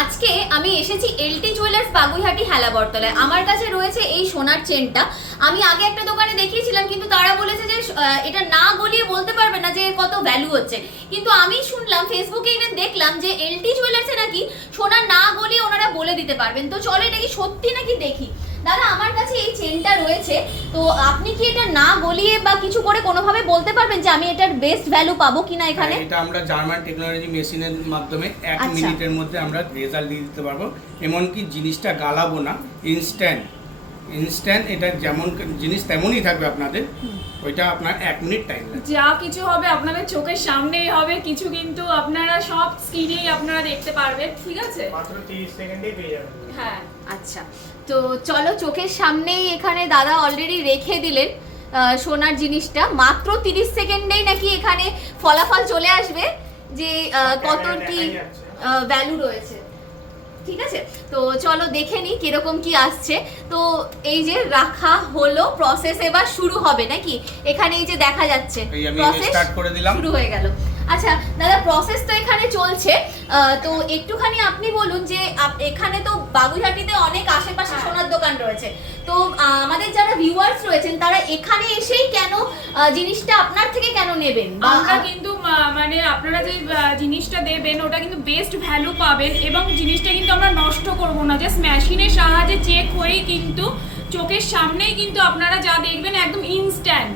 আজকে আমি এসেছি এলটি জুয়েলার্স বাগুইহাটি হেলাবরতলায়। আমার কাছে রয়েছে এই সোনার চেনটা। আমি আগে একটা দোকানে দেখিয়েছিলাম, কিন্তু তারা বলেছে যে এটা না গলিয়ে বলতে পারবে না যে কত ভ্যালু হচ্ছে। কিন্তু আমি শুনলাম, ফেসবুকে ইভেন দেখলাম যে এলটি জুয়েলার্সে নাকি সোনা না গলিয়ে ওনারা বলে দিতে পারবেন। তো চলো এটা কি সত্যি নাকি দেখি। দাদা, আমার কাছে এই চেনটা রয়েছে, তো আপনি কি এটা না গলিয়ে বা কিছু করে কোনোভাবে বলতে পারবেন যে আমি এটার বেস্ট ভ্যালু পাবো কিনা এখানে? এটা আমরা জার্মান টেকনোলজি মেশিনের মাধ্যমে 1 মিনিটের মধ্যে আমরা রেজাল্ট দিয়ে দিতে পারবো। এমনকি জিনিসটা গালাবো না, ইনস্ট্যান্ট এটা যেমন জিনিস তেমনই থাকবে আপনাদের। ওইটা আপনার 1 মিনিট টাইম লাগবে। যা কিছু হবে আপনাদের চোখের সামনেই হবে, কিছু কিন্তু আপনারা সব স্ক্রিনেই আপনারা দেখতে পারবেন। ঠিক আছে, মাত্র 30 সেকেন্ডেই পেয়ে যাবেন। হ্যাঁ আচ্ছা, তো চলো, চোখের সামনেই এখানে দাদা অলরেডি রেখে দিলেন সোনার জিনিসটা। মাত্র 30 সেকেন্ডেই নাকি এখানে ফলাফল চলে আসবে যে কত কি ভ্যালু রয়েছে। ঠিক আছে, তো চলো দেখে নি কিরকম কি আসছে। তো এই যে রাখা হলো, প্রসেস এবার শুরু হবে নাকি? এখানে এই যে দেখা যাচ্ছে প্রসেস স্টার্ট করে দিলাম, শুরু হয়ে গেল। আচ্ছা দাদা, প্রসেস তো এখানে চলছে, তো একটুখানি আপনি বলুন যে এখানে তো বাগুইহাটিতে অনেক আশেপাশে সোনার দোকান রয়েছে, তো আমাদের যারা ভিউয়ার্স রয়েছেন তারা এখানে এসেই কেন জিনিসটা আপনার থেকে কেন নেবেন? আমরা কিন্তু মানে আপনারা যে জিনিসটা দেবেন ওটা কিন্তু বেস্ট ভ্যালু পাবেন, এবং জিনিসটা কিন্তু আমরা নষ্ট করব না। জাস্ট মেশিনের সাহায্যে চেক হয়েই কিন্তু চোখের সামনেই কিন্তু আপনারা যা দেখবেন একদম ইনস্ট্যান্ট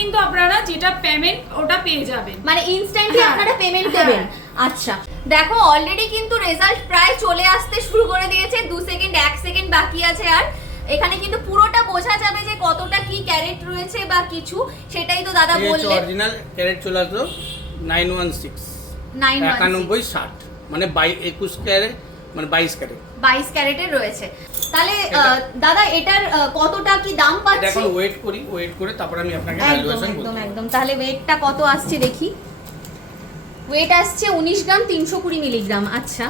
কিন্তু আপনারা যেটা পেমেন্ট ওটা পেয়ে যাবেন, মানে ইনস্ট্যান্টলি আপনারা পেমেন্ট দেবেন। আচ্ছা দেখো, অলরেডি কিন্তু রেজাল্ট প্রায় চলে আসতে শুরু করে দিয়েছে। 2 সেকেন্ড 1 সেকেন্ড বাকি আছে। আর এখানে কিন্তু পুরোটা বোঝা যাবে যে কতটা কি ক্যারেট রয়েছে বা কিছু, সেটাই তো দাদা বললেন। অরিজিনাল ক্যারেট চলে আসলো 9160 মানে 21 ক্যারেট, মানে 22 ক্যারেট, 22 ক্যারেটের রয়েছে। তাহলে দাদা এটার কতটা কি দাম পাচ্ছি? এখন ওয়েট করে তারপর আমি আপনাকে ভ্যালুয়েশন বলবো। একদম। তাহলে ওয়েটটা কত আসছে দেখি। ওয়েট আসছে 19 গ্রাম 320 মিলিগ্রাম। আচ্ছা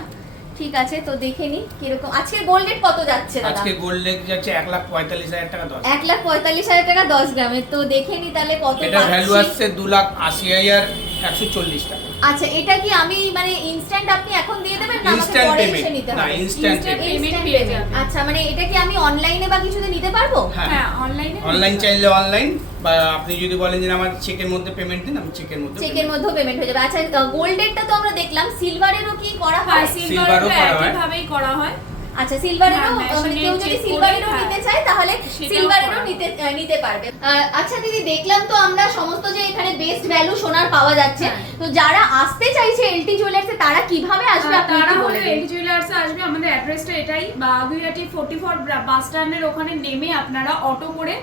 ঠিক আছে, তো দেখে নি কিরকম। আজকে গোল্ড রেট কত যাচ্ছে দাদা? আজকে গোল্ড রেট যাচ্ছে 1,45,000 টাকা 10। 1,45,000 টাকা 10 গ্রামের। তো দেখে নি তাহলে কত পাচ্ছি। এটা ভ্যালু আসছে 2,80,140 টাকা। আচ্ছা, এটা কি আমি মানে ইনস্ট্যান্ট আপনি এখন দিয়ে দেবেন না আমাকে ইনস্ট্যান্ট পরে পেমেন্ট? এসে নিতে না, হবে? ইনস্ট্যান্ট পেমেন্ট পেয়ে যাবেন। আচ্ছা, মানে এটা কি আমি অনলাইনে বা কিছুতে নিতে পারবো? হ্যাঁ, অনলাইন চাইলে অনলাইন, বা আপনি যদি বলেন যে আমার চেকের মধ্যে পেমেন্ট দিন, আমি চেকের মধ্যে পেমেন্ট হয়ে যাবে। আচ্ছা, গোল্ডেরটা তো আমরা দেখলাম, সিলভারেরও কি করা হয়? সিলভারও একইভাবেই করা হয়। আচ্ছা, সিলভারেরও হ্যাঁ, মানে কেউ যদি চেক করে, সিলভারেরও হ্যাঁ, নিতে চায় তাহলে সেটাও সিলভারেরও করা নিতে পারবে। আচ্ছা দিদি, দেখলাম তো আমরা সমস্ত যে এখানে বেস্ট ভ্যালু সোনার পাওয়া যাচ্ছে। হ্যাঁ। তো যারা আসতে চাইছে এলটি জুয়েলার্সে তারা কিভাবে আসবে আপনি তারা একটু হলো বলে দিন। এলটি জুয়েলার্সে আসবে। আমাদের অ্যাড্রেসটা এটাই, বাগুইহাটি 44 বাস স্ট্যান্ডের ওখানে নেমে আপনারা অটো করে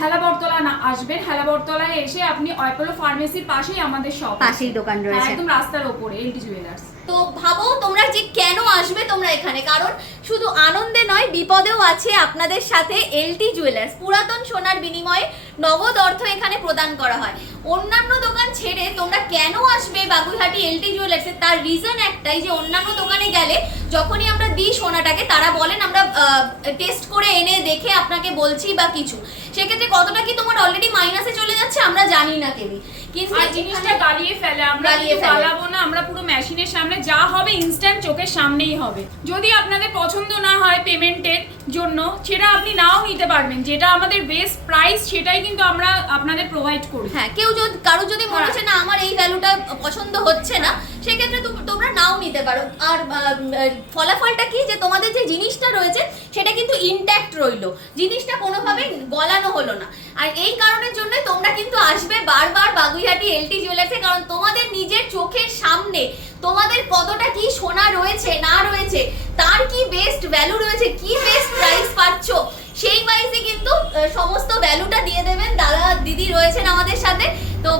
হেলাবরতলা আসবেন। হেলাবরতলায় এসে আপনি অ্যাপোলো ফার্মেসির পাশেই আমাদের শপ, পাশেই দোকান রয়েছে, একদম রাস্তার ওপরে এলটি জুয়েলার্স। তো ভাবো তোমরা যে কেন আসবে তোমরা এখানে, কারণ শুধু আনন্দে নয় বিপদেও আছে আপনাদের সাথে এলটি জুয়েলার্স। পুরাতন সোনার বিনিময়ে নগদ অর্থ এখানে প্রদান করা হয়। অন্যান্য দোকান ছেড়ে তোমরা কেন আসবে বাগুইহাটি এলটি জুয়েলার্সে, তার রিজন একটাই যে অন্যান্য দোকানে গেলে যখনই আমরা দিই সোনাটাকে তারা বলেন আমরা টেস্ট করে এনে দেখে আপনাকে বলছি বা কিছু, সেক্ষেত্রে কতটা কি তোমার অলরেডি মাইনাসে চলে যাচ্ছে আমরা জানি না কেউই। কিন্তু আর জিনিসটা গালিয়ে ফেলে, আমরা গালাবো না, আমরা পুরো মেশিনের সামনে যা হবে ইনস্ট্যান্ট চোখের সামনেই হবে। যদি আপনাদের পছন্দ না হয় পেমেন্টের জন্য, সেটা আপনি নাও নিতে পারবেন। যেটা আমাদের বেস্ট প্রাইস সেটাই কিন্তু আমরা আপনাদের প্রোভাইড করি। হ্যাঁ, কারো যদি মনে হচ্ছে না আমার এই ভ্যালুটা পছন্দ হচ্ছে না, সেক্ষেত্রে তোমরা নাও নিতে পারো। আর ফলাফলটা কি যে তোমাদের যে জিনিসটা রয়েছে সেটা কিন্তু ইনট্যাক্ট রইলো, জিনিসটা কোনোভাবে গলানো হলো না। আর এই কারণের জন্য তোমরা কিন্তু আসবে বারবার বাগুইহাটি এলটি জুয়েলার্সে, কারণ তোমাদের নিজের চোখের সামনে তোমাদের কতটা কি সোনা রয়েছে না রয়েছে, তার কি বেস্ট ভ্যালু রয়েছে, কি বেস্ট প্রাইস পাচ্ছ, সেই ওয়াইজে কিন্তু সমস্ত ভ্যালুটা দিয়ে দেবেন। দাদা দিদি রয়েছেন আমাদের সাথে। তো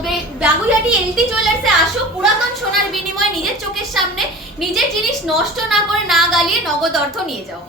বাগুইহাটি এলটি জুয়েলার্সে আসো, পুরাতন সোনার বিনিময়ে নিজের চোখের সামনে নিজের জিনিস নষ্ট না করে না গালিয়ে নগদ অর্থ নিয়ে যাও।